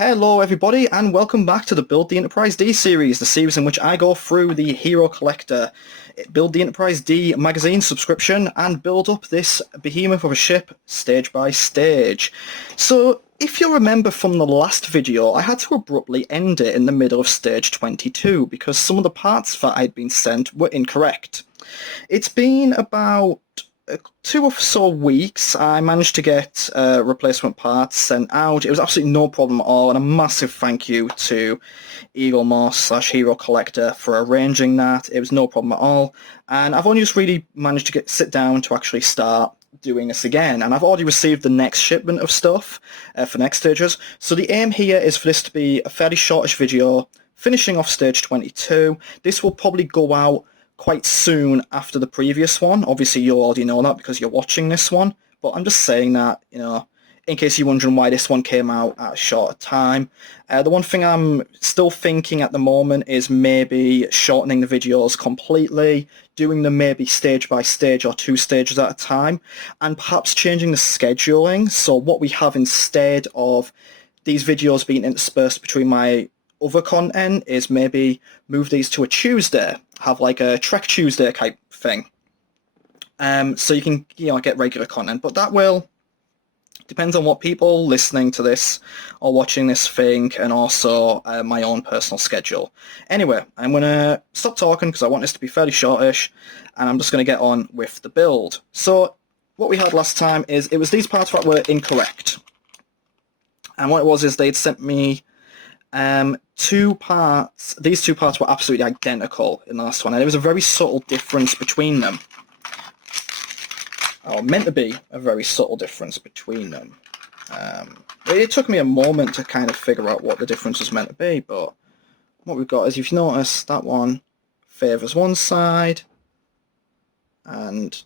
Hello everybody and welcome back to the Build the Enterprise D series, the series in which I go through the Hero Collector, Build the Enterprise D magazine subscription and build up this behemoth of a ship stage by stage. So if you remember from the last video, I had to abruptly end it in the middle of stage 22 because some of the parts that I'd been sent were incorrect. It's been about 2 or so weeks. I managed to get replacement parts sent out. It was absolutely no problem at all, and a massive thank you to Eagle Moss / Hero Collector for arranging that. It was no problem at all, and I've only just really managed to sit down to actually start doing this again, and I've already received the next shipment of stuff for next stages. So the aim here is for this to be a fairly shortish video, finishing off stage 22. This will probably go out quite soon after the previous one. Obviously you already know that because you're watching this one, but I'm just saying that, in case you're wondering why this one came out at a shorter time. The one thing I'm still thinking at the moment is maybe shortening the videos completely, doing them maybe stage by stage or 2 stages at a time, and perhaps changing the scheduling. So what we have instead of these videos being interspersed between my other content is maybe move these to a Tuesday, have like a Trek Tuesday type thing, so you can get regular content. But that will depends on what people listening to this or watching this think, and also my own personal schedule. Anyway, I'm gonna stop talking because I want this to be fairly shortish, and I'm just gonna get on with the build. So what we had last time is it was these parts that were incorrect, and what it was is they'd sent me 2 parts. These 2 parts were absolutely identical in the last one, and there was a very subtle difference between them. Or meant to be a very subtle difference between them. It took me a moment to kind of figure out what the difference was meant to be, but what we've got is, if you notice, that one favours one side, and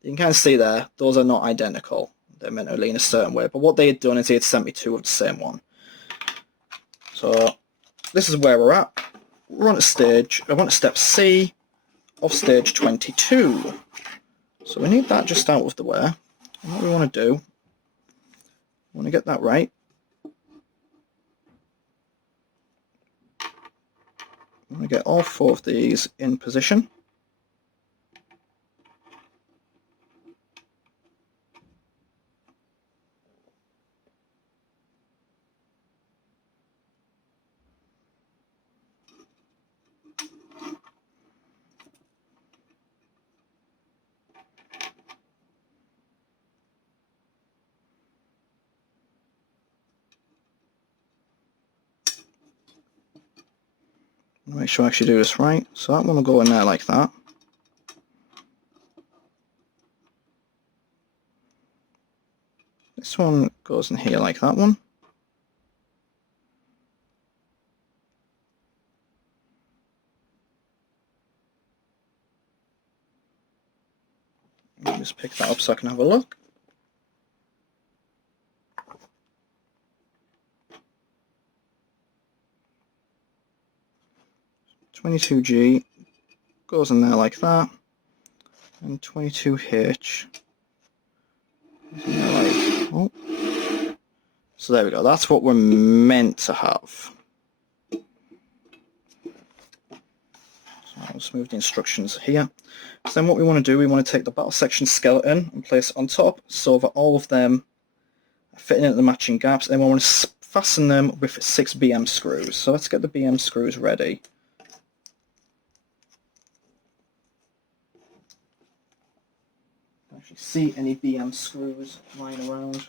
you can kind of see there, those are not identical. They're meant to lean a certain way, but what they had done is they had sent me 2 of the same one. So this is where we're at. We're on a stage, I want to step C of stage 22. So we need that just out of the way. And what we want to do, we want to get that right. We want to get all 4 of these in position. Make sure I actually do this right. So that one will go in there like that. This one goes in here like that one. Let me just pick that up so I can have a look. $22G goes in there like that, and 22H goes in there like, oh. So there we go, that's what we're meant to have. So I'll just move the instructions here. So then what we want to do, we want to take the battle section skeleton and place it on top so that all of them are fitting into the matching gaps, and then we want to fasten them with 6 BM screws. So let's get the BM screws ready. Actually see any BM screws lying around.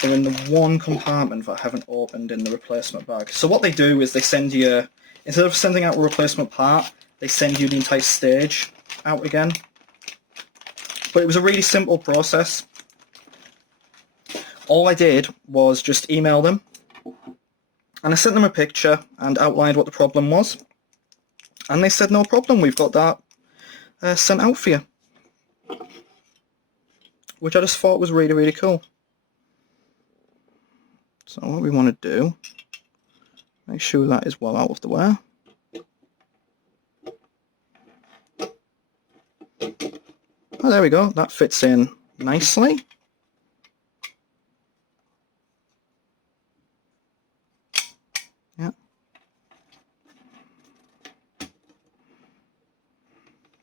They're in the one compartment that I haven't opened in the replacement bag. So what they do is they send you, instead of sending out a replacement part, they send you the entire stage out again. But it was a really simple process. All I did was just email them, and I sent them a picture and outlined what the problem was. And they said, no problem, we've got that sent out for you. Which I just thought was really, really cool. So what we want to do, make sure that is well out of the way. Oh, there we go, that fits in nicely.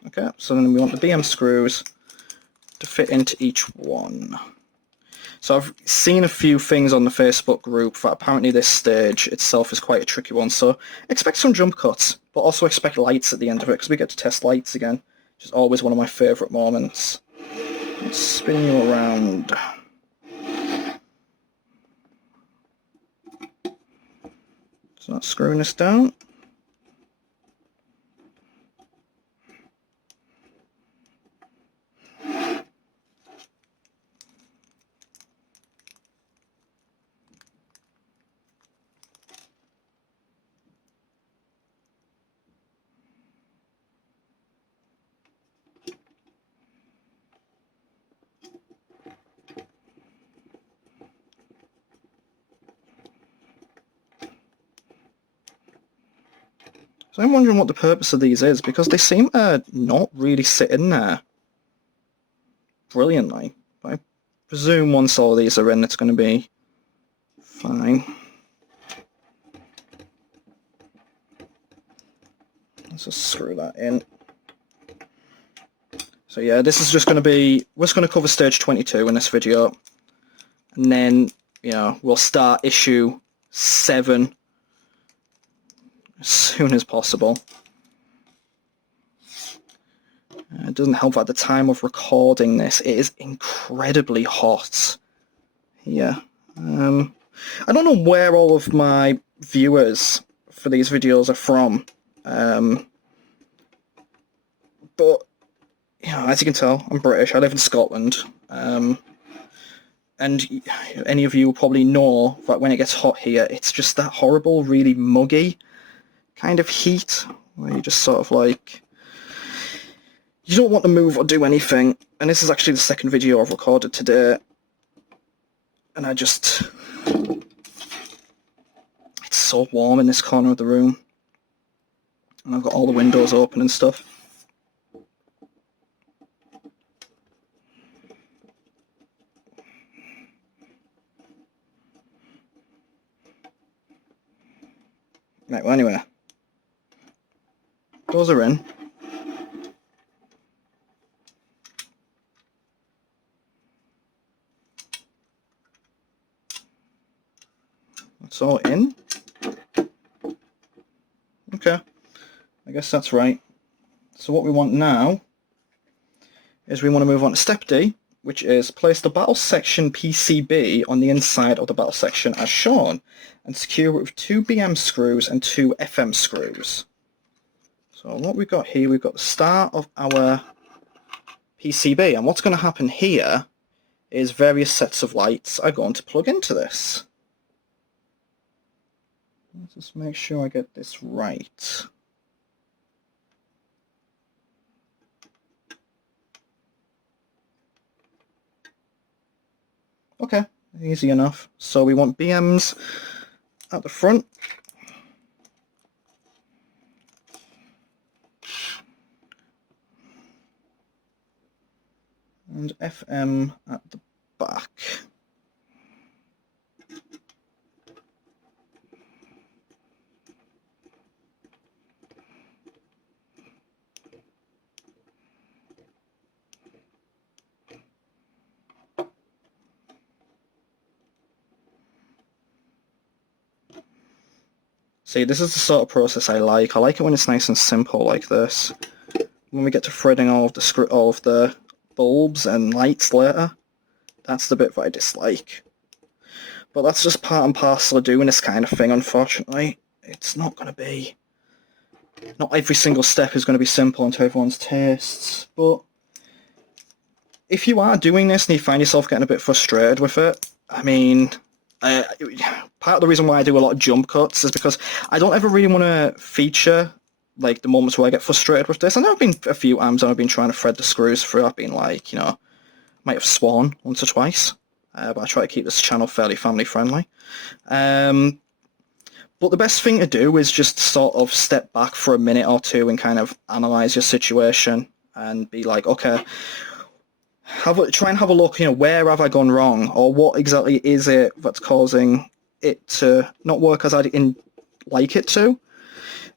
Okay, so then we want the BM screws to fit into each one. So I've seen a few things on the Facebook group that apparently this stage itself is quite a tricky one, so expect some jump cuts, but also expect lights at the end of it, because we get to test lights again, which is always one of my favourite moments. Let's spin you around. So that's screwing this down. So I'm wondering what the purpose of these is, because they seem to not really sit in there brilliantly. But I presume once all these are in, it's going to be fine. Let's just screw that in. So yeah, this is just going to be, we're just going to cover stage 22 in this video, and then, you know, we'll start issue 7 as soon as possible. It doesn't help that at the time of recording this, it is incredibly hot here. I don't know where all of my viewers for these videos are from, but you know, as you can tell, I'm British, I live in Scotland, and any of you probably know that when it gets hot here, it's just that horrible, really muggy kind of heat, where you just sort of like, you don't want to move or do anything. And this is actually the second video I've recorded today, and it's so warm in this corner of the room, and I've got all the windows open and stuff. Right, well anyway, those are in. It's all in. Okay, I guess that's right. So what we want now is we want to move on to step D, which is place the battle section PCB on the inside of the battle section as shown, and secure it with 2 BM screws and 2 FM screws. So what we've got here, we've got the start of our PCB, and what's going to happen here is various sets of lights are going to plug into this. Let's just make sure I get this right. Okay, easy enough. So we want BMs at the front. And FM at the back. See, this is the sort of process I like. I like it when it's nice and simple like this. When we get to threading all of the bulbs and lights later, that's the bit that I dislike. But that's just part and parcel of doing this kind of thing, unfortunately. It's not going to be... Not every single step is going to be simple and to everyone's tastes, but if you are doing this and you find yourself getting a bit frustrated with it, I mean... part of the reason why I do a lot of jump cuts is because I don't ever really want to feature like the moments where I get frustrated with this. I know I've been a few times and I've been trying to thread the screws through. I've been like, you know, might have sworn once or twice, but I try to keep this channel fairly family friendly. But the best thing to do is just sort of step back for a minute or two and kind of analyze your situation and be like, okay, try and have a look, you know, where have I gone wrong, or what exactly is it that's causing it to not work as I'd like it to,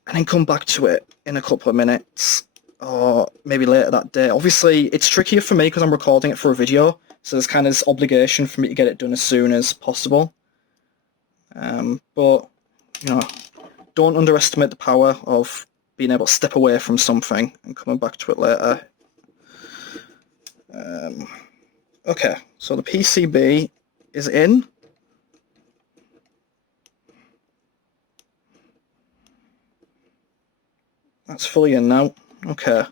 and then come back to it in a couple of minutes or maybe later that day. Obviously, it's trickier for me because I'm recording it for a video, so there's kind of this obligation for me to get it done as soon as possible. But, you know, don't underestimate the power of being able to step away from something and coming back to it later. Okay, so the PCB is in. That's fully in now. Okay.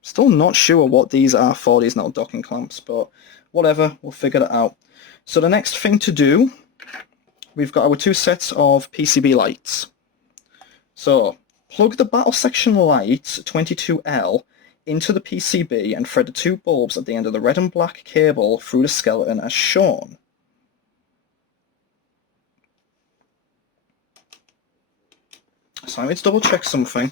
Still not sure what these are for, these little docking clamps, but whatever, we'll figure that out. So the next thing to do, we've got our 2 sets of PCB lights. So, plug the battle section light 22L into the PCB and thread the 2 bulbs at the end of the red and black cable through the skeleton as shown. So I need to double check something.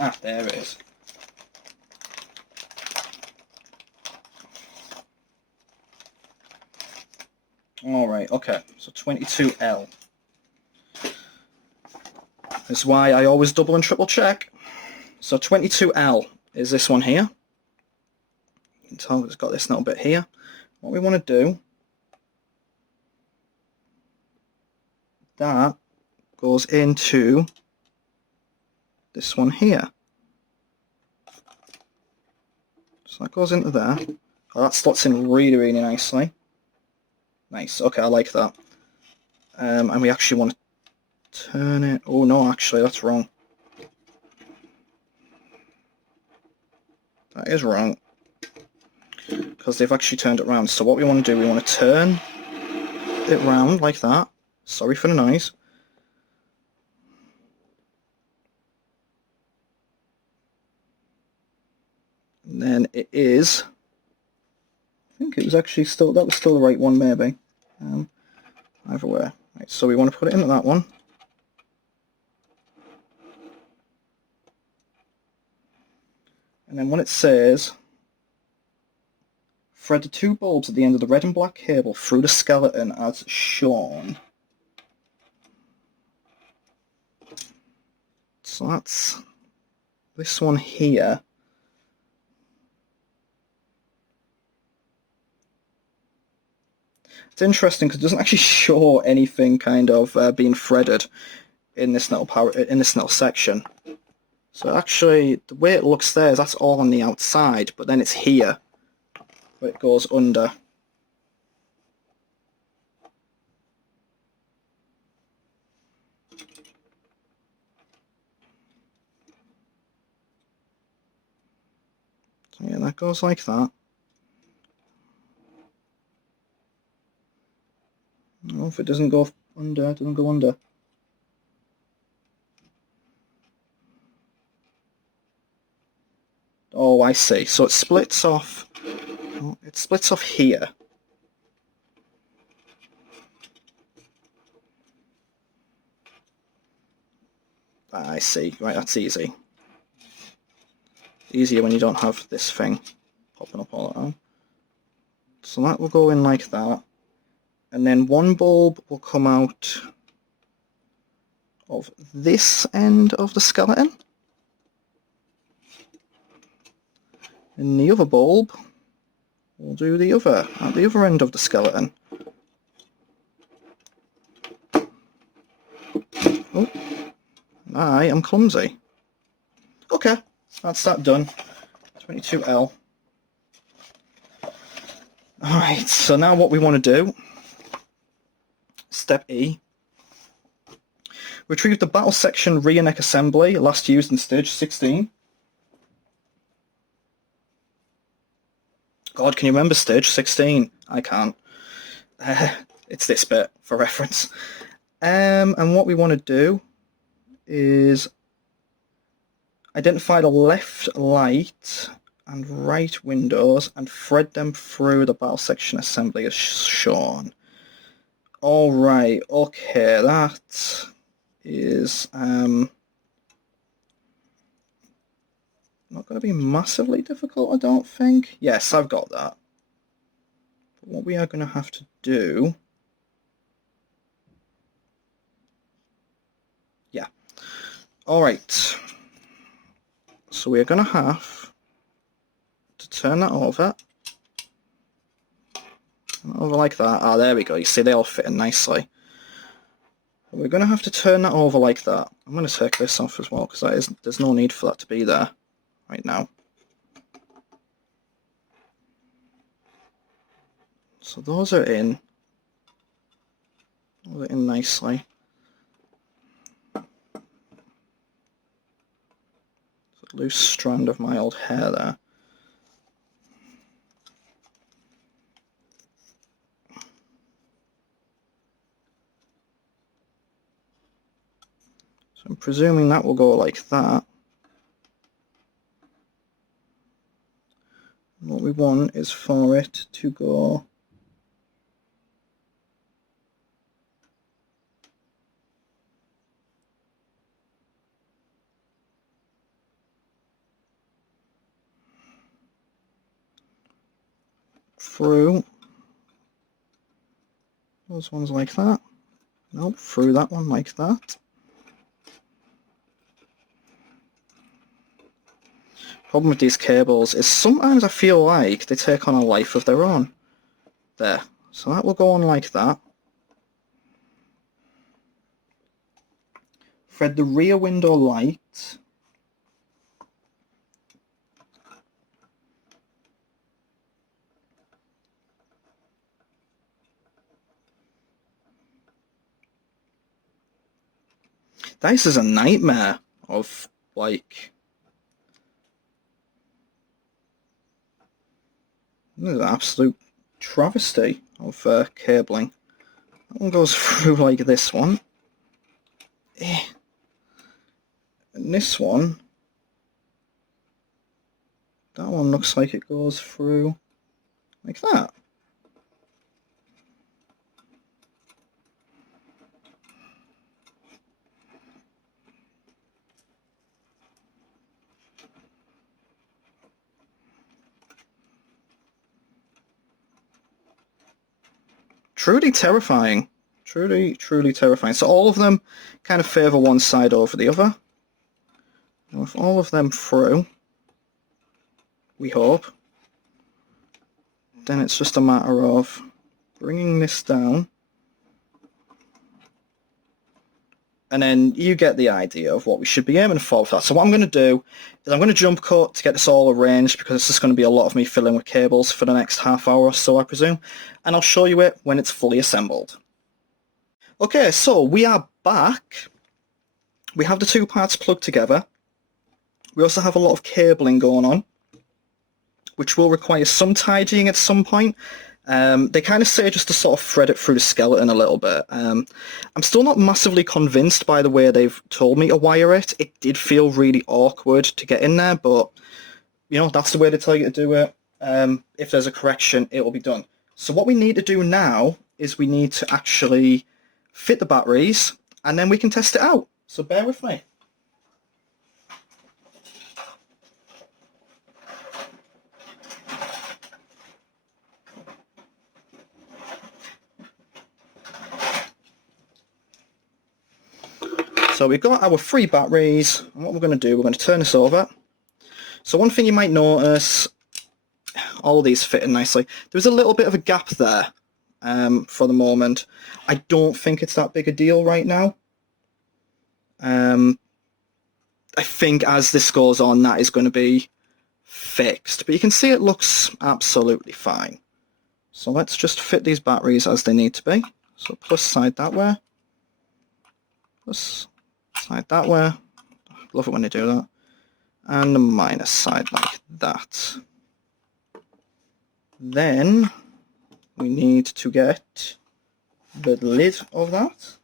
Ah, there it is. Alright, okay, so 22L. That's why I always double and triple check. So 22L is this one here. You can tell it's got this little bit here. What we want to do, that goes into this one here. So that goes into there. Oh, that slots in really, really nicely. Nice, okay, I like that. And we actually want to turn it... Oh no, actually, that's wrong. That is wrong. Because they've actually turned it around. So what we want to do, we want to turn it round like that. Sorry for the noise. And then it is... I think it was actually still... That was still the right one, maybe. Either way. Right, so we want to put it into that one. And then when it says... Thread the 2 bulbs at the end of the red and black cable through the skeleton as shown. So that's this one here. It's interesting because it doesn't actually show anything kind of being threaded in this little section. So actually, the way it looks there is that's all on the outside, but then it's here where it goes under. So yeah, that goes like that. Oh, if it doesn't go under, it doesn't go under. Oh, I see. So it splits off. It splits off here. I see. Right, that's easy. Easier when you don't have this thing popping up all the time. So that will go in like that. And then one bulb will come out of this end of the skeleton. And the other bulb will do the other, at the other end of the skeleton. Oh, I am clumsy. Okay, that's that done. 22L. Alright, so now what we want to do, step E, retrieve the battle section rear neck assembly, last used in stage 16. God, can you remember stage 16? I can't. It's this bit, for reference. And what we want to do is, Identify the left light and right windows and thread them through the battle section assembly as shown. Alright, okay, that is not going to be massively difficult, I don't think. Yes, I've got that. But what we are going to have to do... Yeah. Alright. So we're going to have to turn that over. Over like that. Ah, there we go. You see, they all fit in nicely. We're going to have to turn that over like that. I'm going to take this off as well, because there's no need for that to be there right now. So those are in. Those are in nicely. There's a loose strand of my old hair there. So I'm presuming that will go like that. And what we want is for it to go through those ones like that. Nope, through that one like that. Problem with these cables is sometimes I feel like they take on a life of their own. There. So that will go on like that. Thread the rear window light. This is a nightmare of, like... This is an absolute travesty of cabling. That one goes through like this one. And this one, that one looks like it goes through like that. Truly terrifying. Truly, truly terrifying. So all of them kind of favour one side over the other. And with all of them through, we hope, then it's just a matter of bringing this down. And then you get the idea of what we should be aiming for with that. So what I'm going to do is I'm going to jump cut to get this all arranged, because it's just going to be a lot of me filling with cables for the next half hour or so, I presume. And I'll show you it when it's fully assembled. Okay, so we are back. We have the two parts plugged together. We also have a lot of cabling going on, which will require some tidying at some point. They kind of say just to sort of thread it through the skeleton a little bit. I'm still not massively convinced by the way they've told me to wire it. It did feel really awkward to get in there, but you know, that's the way they tell you to do it. If there's a correction, it will be done. So what we need to do now is we need to actually fit the batteries, and then we can test it out. So bear with me. So we've got our 3 batteries, and what we're going to do, we're going to turn this over. So one thing you might notice, all of these fit in nicely. There's a little bit of a gap there for the moment. I don't think it's that big a deal right now. I think as this goes on, that is going to be fixed. But you can see it looks absolutely fine. So let's just fit these batteries as they need to be. So plus side that way. Plus side that way. Love it when they do that. And the minus side like that. Then we need to get the lid of that.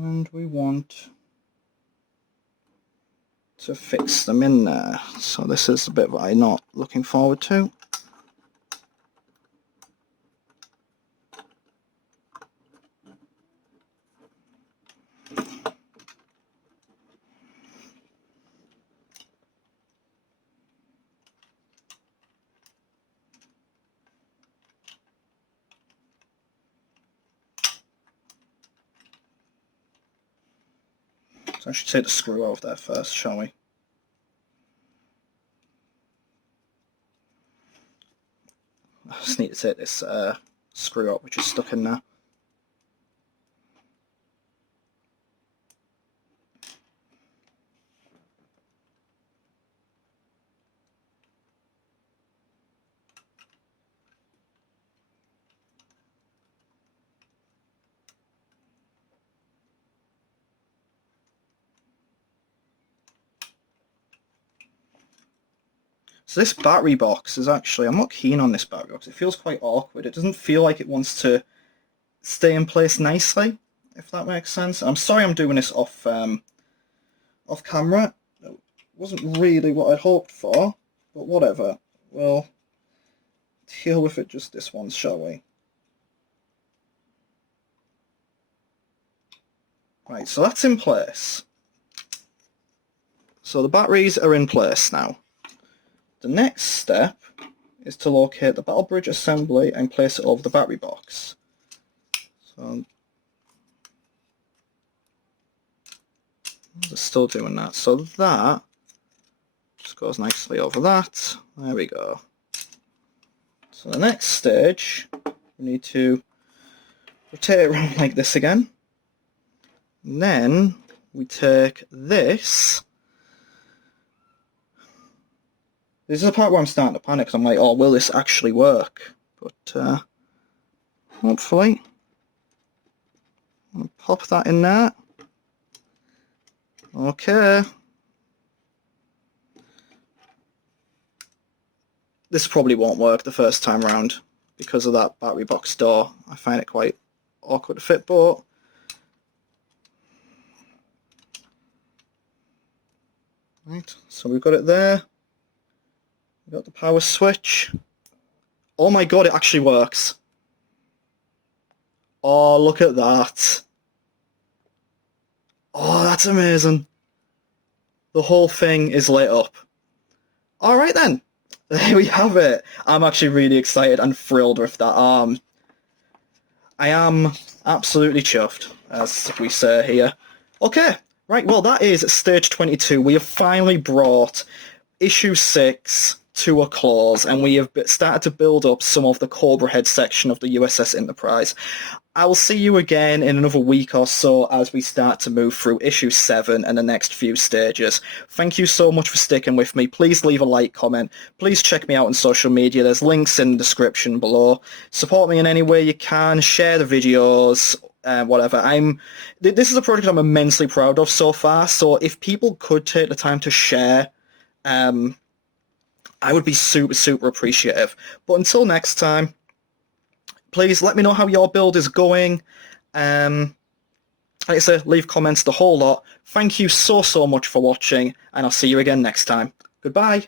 And we want to fix them in there. So this is the bit that I'm not looking forward to. So I should take the screw out of there first, shall we? I just need to take this screw out which is stuck in there. So this battery box is actually, I'm not keen on this battery box. It feels quite awkward. It doesn't feel like it wants to stay in place nicely, if that makes sense. I'm sorry I'm doing this off camera. It wasn't really what I'd hoped for, but whatever. We'll deal with it just this once, shall we? Right, so that's in place. So the batteries are in place now. The next step is to locate the battle bridge assembly and place it over the battery box. So we're still doing that. So that just goes nicely over that. There we go. So the next stage, we need to rotate it around like this again. And then we take this. This is the part where I'm starting to panic, because I'm like, oh, will this actually work? But hopefully, I'll pop that in there. Okay. This probably won't work the first time round because of that battery box door. I find it quite awkward to fit, but right, so we've got it there. We've got the power switch. Oh my god, it actually works. Oh, look at that. Oh, that's amazing. The whole thing is lit up. Alright then. There we have it. I'm actually really excited and thrilled with that arm. I am absolutely chuffed, as we say here. Okay, right, well that is stage 22. We have finally brought issue 6 to a close, and we have started to build up some of the Cobra head section of the USS Enterprise. I will see you again in another week or so as we start to move through issue 7 and the next few stages. Thank you so much for sticking with me. Please leave a like, comment. Please check me out on social media. There's links in the description below. Support me in any way you can. Share the videos. Whatever. This is a project I'm immensely proud of so far, so if people could take the time to share, I would be super, super appreciative. But until next time, please let me know how your build is going. Like I say, leave comments, the whole lot. Thank you so, so much for watching, and I'll see you again next time. Goodbye.